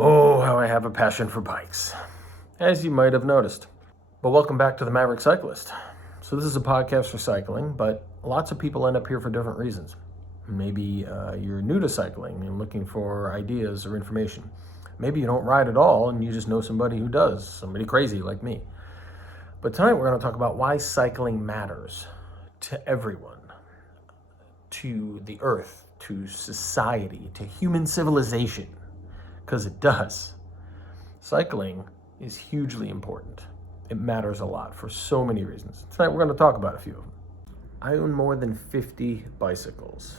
Oh, how I have a passion for bikes, as you might have noticed. But welcome back to the Maverick Cyclist. So this is a podcast for cycling, but lots of people end up here for different reasons. Maybe you're new to cycling and looking for ideas or information. Maybe you don't ride at all and you just know somebody who does, somebody crazy like me. But tonight we're going to talk about why cycling matters to everyone, to the earth, to society, to human civilization. Because it does. Cycling is hugely important. It matters a lot for so many reasons. Tonight we're going to talk about a few of them. I own more than 50 bicycles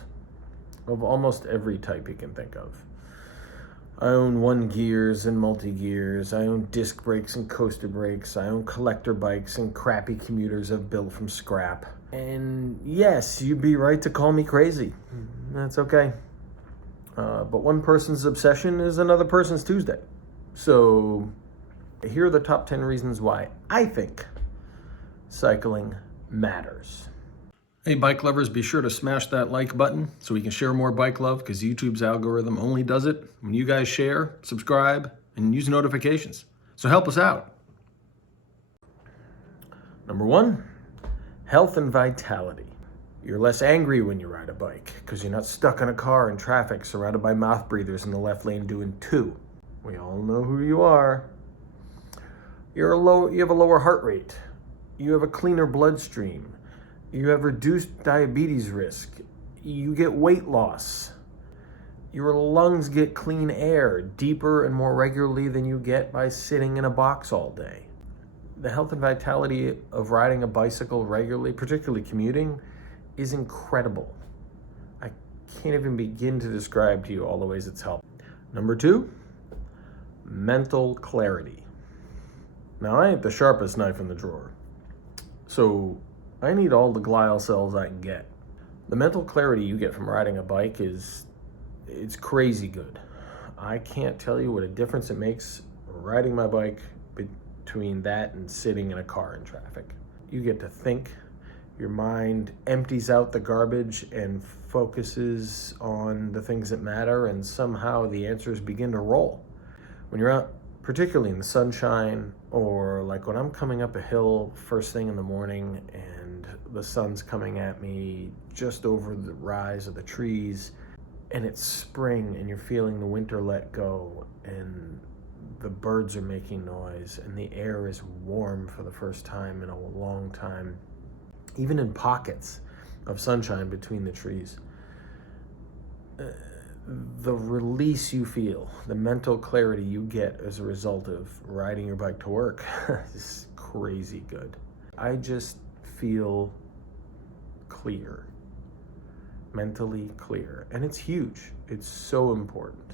of almost every type you can think of. I own one gears and multi-gears. I own disc brakes and coaster brakes. I own collector bikes and crappy commuters I've built from scrap. And yes, you'd be right to call me crazy. That's okay. But one person's obsession is another person's Tuesday. So here are the top 10 reasons why I think cycling matters. Hey, bike lovers, be sure to smash that like button so we can share more bike love, because YouTube's algorithm only does it when you guys share, subscribe, and use notifications. So help us out. Number one, health and vitality. You're less angry when you ride a bike because you're not stuck in a car in traffic surrounded by mouth breathers in the left lane doing 2. We all know who you are. You have a lower heart rate. You have a cleaner bloodstream. You have reduced diabetes risk. You get weight loss. Your lungs get clean air deeper and more regularly than you get by sitting in a box all day. The health and vitality of riding a bicycle regularly, particularly commuting, is incredible. I can't even begin to describe to you all the ways it's helped. Number 2, mental clarity. Now, I ain't the sharpest knife in the drawer, so I need all the glial cells I can get. The mental clarity you get from riding a bike it's crazy good. I can't tell you what a difference it makes riding my bike between that and sitting in a car in traffic. You get to think. Your mind empties out the garbage and focuses on the things that matter, and somehow the answers begin to roll. When you're out, particularly in the sunshine, or like when I'm coming up a hill first thing in the morning and the sun's coming at me just over the rise of the trees, and it's spring and you're feeling the winter let go, and the birds are making noise, and the air is warm for the first time in a long time, even in pockets of sunshine between the trees. The release you feel, the mental clarity you get as a result of riding your bike to work is crazy good. I just feel clear, mentally clear, and it's huge. It's so important.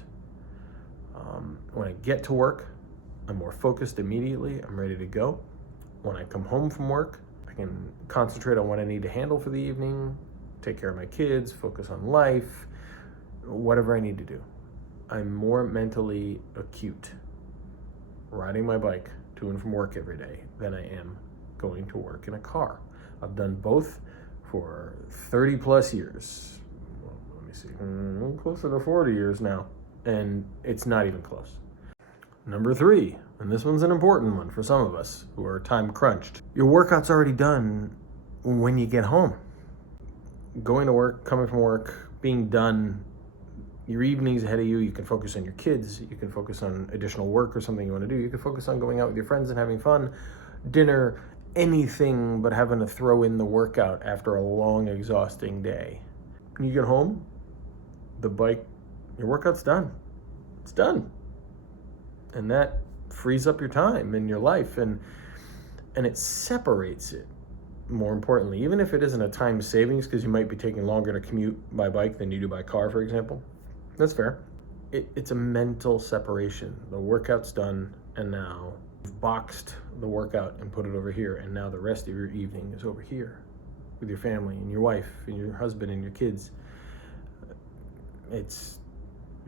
When I get to work, I'm more focused immediately. I'm ready to go. When I come home from work, I can concentrate on what I need to handle for the evening, take care of my kids, focus on life, whatever I need to do. I'm more mentally acute riding my bike to and from work every day than I am going to work in a car. I've done both for 30 plus years. Well, let me see, closer to 40 years now, and it's not even close. Number 3, and this one's an important one for some of us who are time crunched. Your workout's already done when you get home. Going to work, coming from work, being done, your evening's ahead of you. You can focus on your kids. You can focus on additional work or something you want to do. You can focus on going out with your friends and having fun, dinner, anything but having to throw in the workout after a long, exhausting day. When you get home, your workout's done. It's done. And that frees up your time in your life, and it separates it, more importantly, even if it isn't a time savings, because you might be taking longer to commute by bike than you do by car, for example. That's fair. It's a mental separation. The workout's done, and now you've boxed the workout and put it over here, and now the rest of your evening is over here with your family and your wife and your husband and your kids.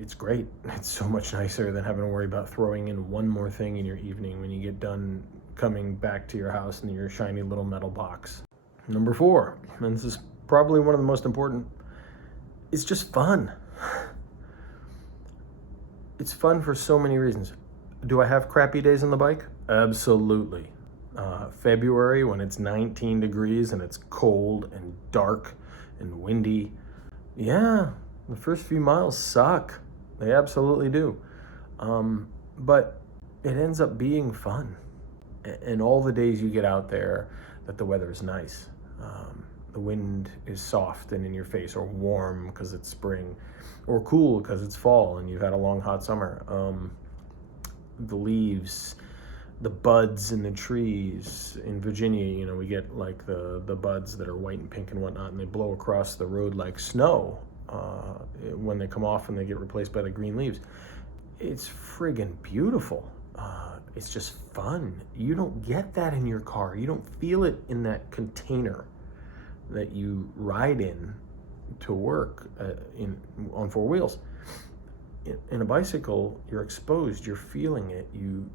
It's great. It's so much nicer than having to worry about throwing in one more thing in your evening when you get done coming back to your house in your shiny little metal box. Number 4, and this is probably one of the most important, it's just fun. It's fun for so many reasons. Do I have crappy days on the bike? Absolutely. February, when it's 19 degrees and it's cold and dark and windy, yeah, the first few miles suck. They absolutely do. But it ends up being fun. And all the days you get out there that the weather is nice. The wind is soft and in your face, or warm because it's spring, or cool because it's fall and you've had a long hot summer. The leaves, the buds in the trees. In Virginia, we get like the buds that are white and pink and whatnot, and they blow across the road like snow when they come off and they get replaced by the green leaves. It's friggin' beautiful. It's just fun. You don't get that in your car. You don't feel it in that container that you ride in to work on four wheels. In a bicycle, you're exposed, you're feeling it, you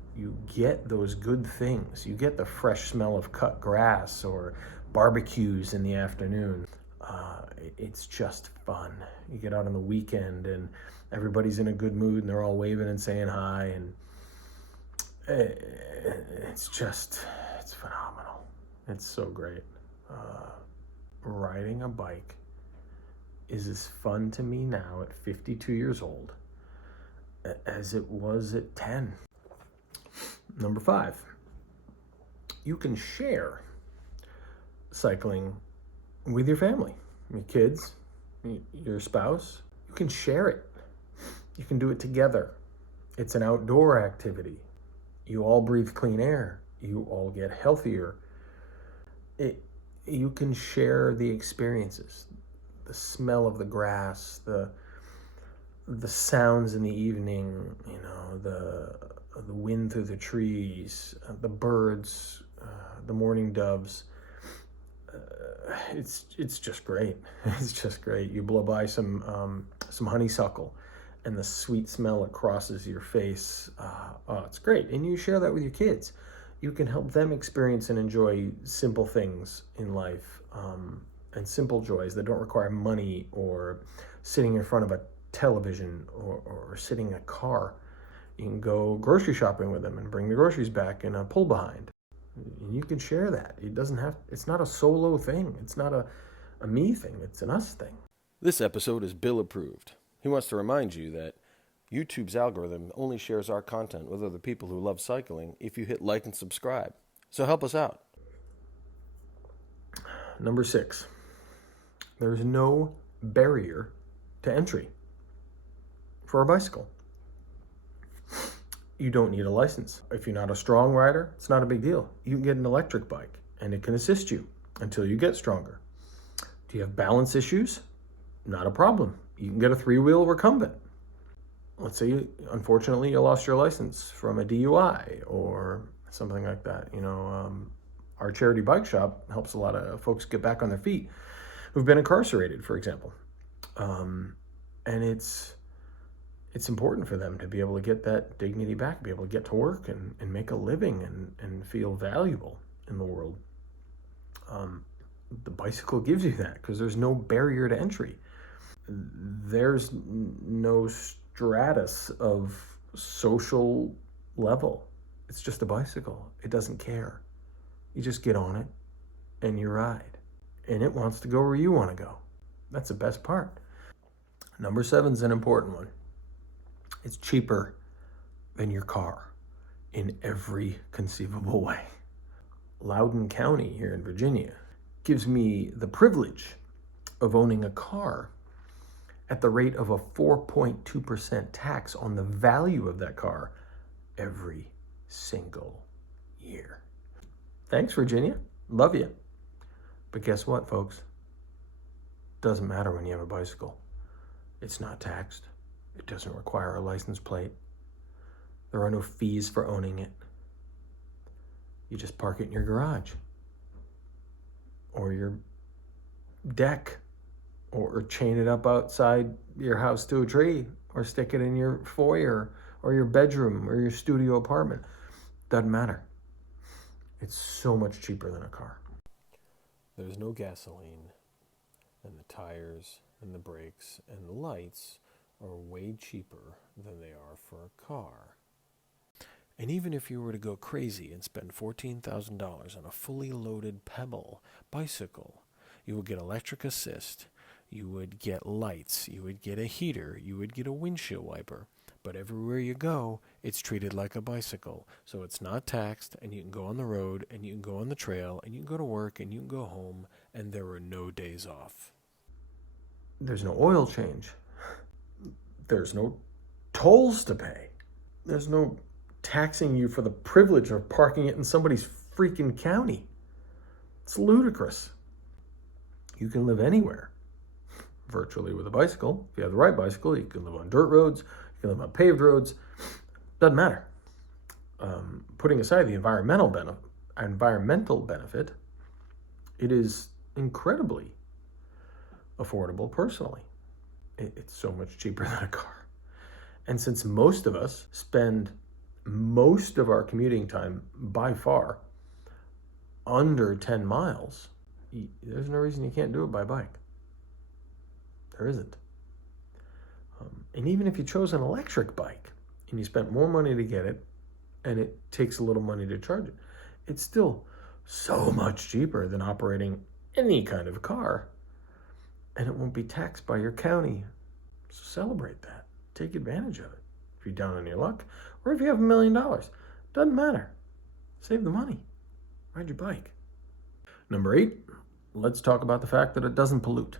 get those good things. You get the fresh smell of cut grass or barbecues in the afternoon. It's just fun. You get out on the weekend and everybody's in a good mood and they're all waving and saying hi, and it's phenomenal. It's so great. Riding a bike is as fun to me now at 52 years old as it was at 10. Number 5, you can share cycling with your family, your kids, your spouse. You can share it. You can do it together. It's an outdoor activity. You all breathe clean air. You all get healthier. You can share the experiences, the smell of the grass, the sounds in the evening, the wind through the trees, the birds, the mourning doves. It's just great. It's just great. You blow by some honeysuckle, and the sweet smell that crosses your face. It's great. And you share that with your kids. You can help them experience and enjoy simple things in life, and simple joys that don't require money or sitting in front of a television or sitting in a car. You can go grocery shopping with them and bring the groceries back in a pull behind. And you can share that. It's not a solo thing. It's not a me thing. It's an us thing. This episode is Bill approved. He wants to remind you that YouTube's algorithm only shares our content with other people who love cycling if you hit like and subscribe. So help us out. Number 6, there's no barrier to entry for a bicycle. You don't need a license. If you're not a strong rider, it's not a big deal. You can get an electric bike and it can assist you until you get stronger. Do you have balance issues? Not a problem. You can get a 3-wheel recumbent. Let's say, unfortunately, you lost your license from a DUI or something like that. Our charity bike shop helps a lot of folks get back on their feet who've been incarcerated, for example. And it's important for them to be able to get that dignity back, be able to get to work and make a living and feel valuable in the world. The bicycle gives you that because there's no barrier to entry. There's no stratus of social level. It's just a bicycle. It doesn't care. You just get on it and you ride. And it wants to go where you want to go. That's the best part. Number 7 is an important one. It's cheaper than your car in every conceivable way. Loudoun County here in Virginia gives me the privilege of owning a car at the rate of a 4.2% tax on the value of that car every single year. Thanks, Virginia. Love you. But guess what, folks? Doesn't matter when you have a bicycle. It's not taxed. It doesn't require a license plate. There are no fees for owning it. You just park it in your garage or your deck, or chain it up outside your house to a tree, or stick it in your foyer or your bedroom or your studio apartment. Doesn't matter. It's so much cheaper than a car. There's no gasoline, and the tires and the brakes and the lights are way cheaper than they are for a car. And even if you were to go crazy and spend $14,000 on a fully loaded Pebble bicycle, you would get electric assist, you would get lights, you would get a heater, you would get a windshield wiper. But everywhere you go, it's treated like a bicycle. So it's not taxed, and you can go on the road, and you can go on the trail, and you can go to work, and you can go home, and there are no days off. There's no oil change. There's no tolls to pay. There's no taxing you for the privilege of parking it in somebody's freaking county. It's ludicrous. You can live anywhere, virtually, with a bicycle. If you have the right bicycle, you can live on dirt roads, you can live on paved roads. Doesn't matter. Putting aside the environmental benefit, it is incredibly affordable personally. It's so much cheaper than a car. And since most of us spend most of our commuting time by far under 10 miles, there's no reason you can't do it by bike. There isn't. And even if you chose an electric bike and you spent more money to get it and it takes a little money to charge it, it's still so much cheaper than operating any kind of car, and it won't be taxed by your county. So celebrate that. Take advantage of it. If you're down on your luck, or if you have $1 million, doesn't matter. Save the money. Ride your bike. Number 8, let's talk about the fact that it doesn't pollute.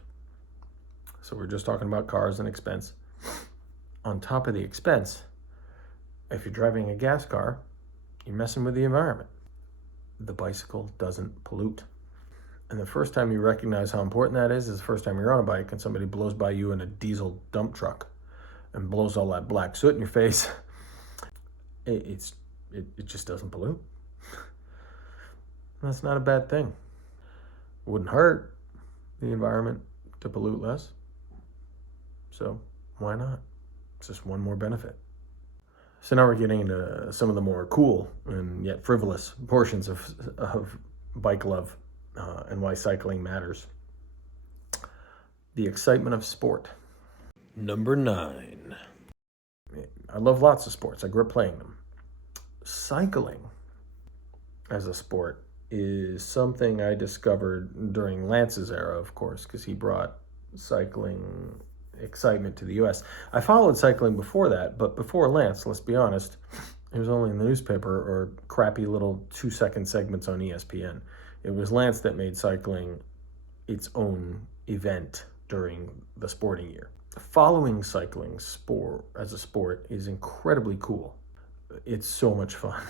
So we're just talking about cars and expense. On top of the expense, if you're driving a gas car, you're messing with the environment. The bicycle doesn't pollute. And the first time you recognize how important that is the first time you're on a bike and somebody blows by you in a diesel dump truck and blows all that black soot in your face. It just doesn't pollute. That's not a bad thing. It wouldn't hurt the environment to pollute less. So why not? It's just one more benefit. So now we're getting into some of the more cool and yet frivolous portions of bike love and why cycling matters. The excitement of sport. Number 9. I love lots of sports. I grew up playing them. Cycling as a sport is something I discovered during Lance's era, of course, because he brought cycling excitement to the U.S. I followed cycling before that, but before Lance, let's be honest, it was only in the newspaper or crappy little 2-second segments on ESPN. It was Lance that made cycling its own event during the sporting year. Following cycling sport as a sport is incredibly cool. It's so much fun.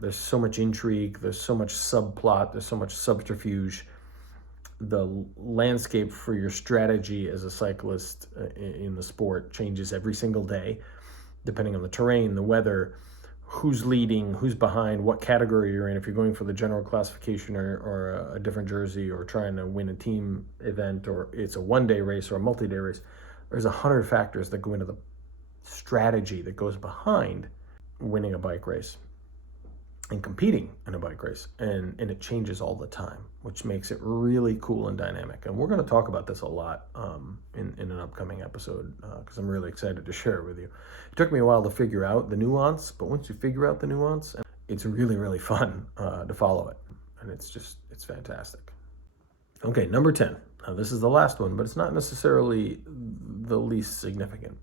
There's so much intrigue, there's so much subplot, there's so much subterfuge. The landscape for your strategy as a cyclist in the sport changes every single day, depending on the terrain, the weather, who's leading, who's behind, what category you're in. If you're going for the general classification or a different jersey or trying to win a team event, or it's a one-day race or a multi-day race, there's 100 factors that go into the strategy that goes behind winning a bike race and competing in a bike race, and it changes all the time, which makes it really cool and dynamic. And we're going to talk about this a lot in an upcoming episode because I'm really excited to share it with you. It took me a while to figure out the nuance, but once you figure out the nuance, it's really, really fun to follow it, and it's fantastic. Okay, number 10. Now this is the last one, but it's not necessarily the least significant.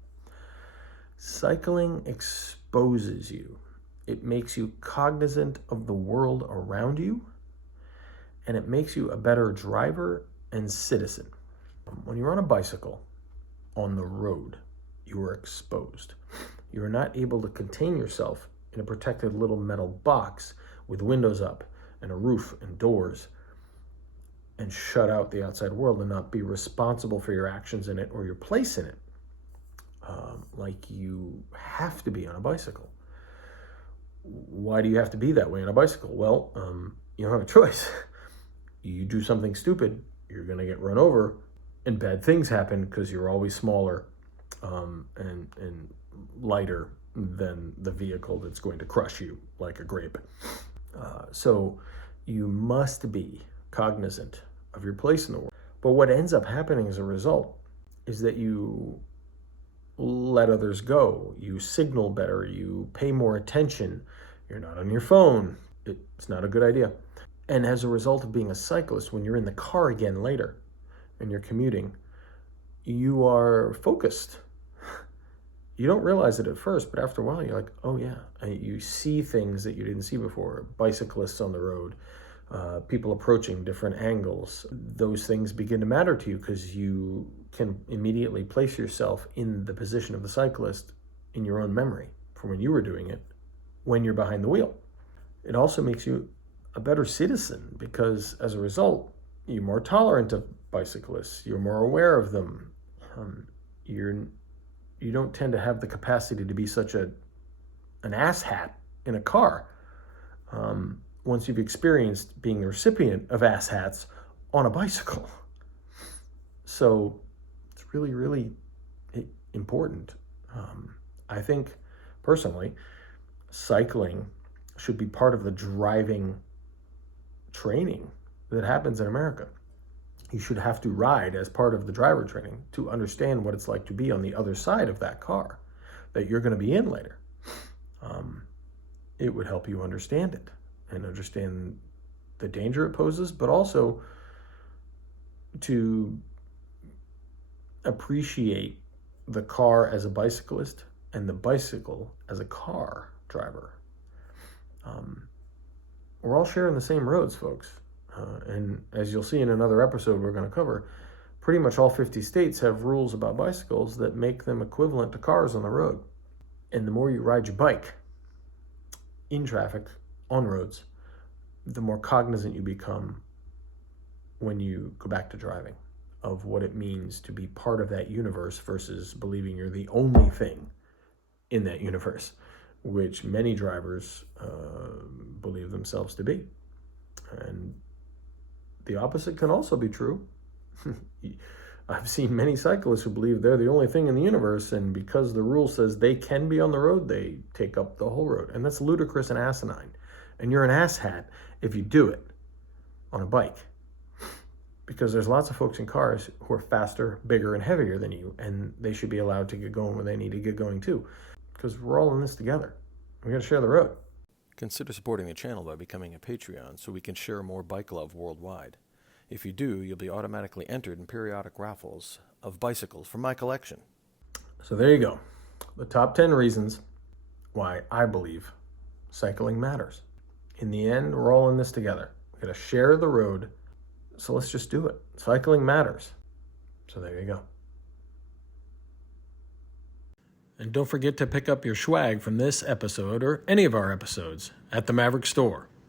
Cycling exposes you. It makes you cognizant of the world around you, and it makes you a better driver and citizen. When you're on a bicycle on the road, you are exposed. You are not able to contain yourself in a protected little metal box with windows up and a roof and doors and shut out the outside world and not be responsible for your actions in it or your place in it, like you have to be on a bicycle. Why do you have to be that way on a bicycle? Well, you don't have a choice. You do something stupid, you're going to get run over, and bad things happen because you're always smaller and lighter than the vehicle that's going to crush you like a grape. So you must be cognizant of your place in the world. But what ends up happening as a result is that you let others go. You signal better. You pay more attention. You're not on your phone. It's not a good idea. And as a result of being a cyclist, when you're in the car again later and you're commuting, you are focused. You don't realize it at first, but after a while, you're like, oh yeah. And you see things that you didn't see before. Bicyclists on the road, people approaching different angles. Those things begin to matter to you because you can immediately place yourself in the position of the cyclist in your own memory from when you were doing it when you're behind the wheel. It also makes you a better citizen because as a result, you're more tolerant of bicyclists. You're more aware of them. You don't tend to have the capacity to be such an asshat in a car once you've experienced being the recipient of asshats on a bicycle. So it's really, really important. I think, personally, cycling should be part of the driving training that happens in America. You should have to ride as part of the driver training to understand what it's like to be on the other side of that car that you're going to be in later. It would help you understand it and understand the danger it poses, but also to appreciate the car as a bicyclist and the bicycle as a car driver. We're all sharing the same roads, folks. And as you'll see in another episode we're going to cover, pretty much all 50 states have rules about bicycles that make them equivalent to cars on the road. And the more you ride your bike in traffic, on roads, the more cognizant you become when you go back to driving of what it means to be part of that universe versus believing you're the only thing in that universe, which many drivers believe themselves to be. And the opposite can also be true. I've seen many cyclists who believe they're the only thing in the universe, and because the rule says they can be on the road, they take up the whole road. And that's ludicrous and asinine. And you're an asshat if you do it on a bike. Because there's lots of folks in cars who are faster, bigger, and heavier than you, and they should be allowed to get going where they need to get going too. Because we're all in this together. We got to share the road. Consider supporting the channel by becoming a Patreon so we can share more bike love worldwide. If you do, you'll be automatically entered in periodic raffles of bicycles from my collection. So there you go. The top 10 reasons why I believe cycling matters. In the end, we're all in this together. We got to share the road, so let's just do it. Cycling matters. So there you go. And don't forget to pick up your swag from this episode or any of our episodes at the Maverick Store.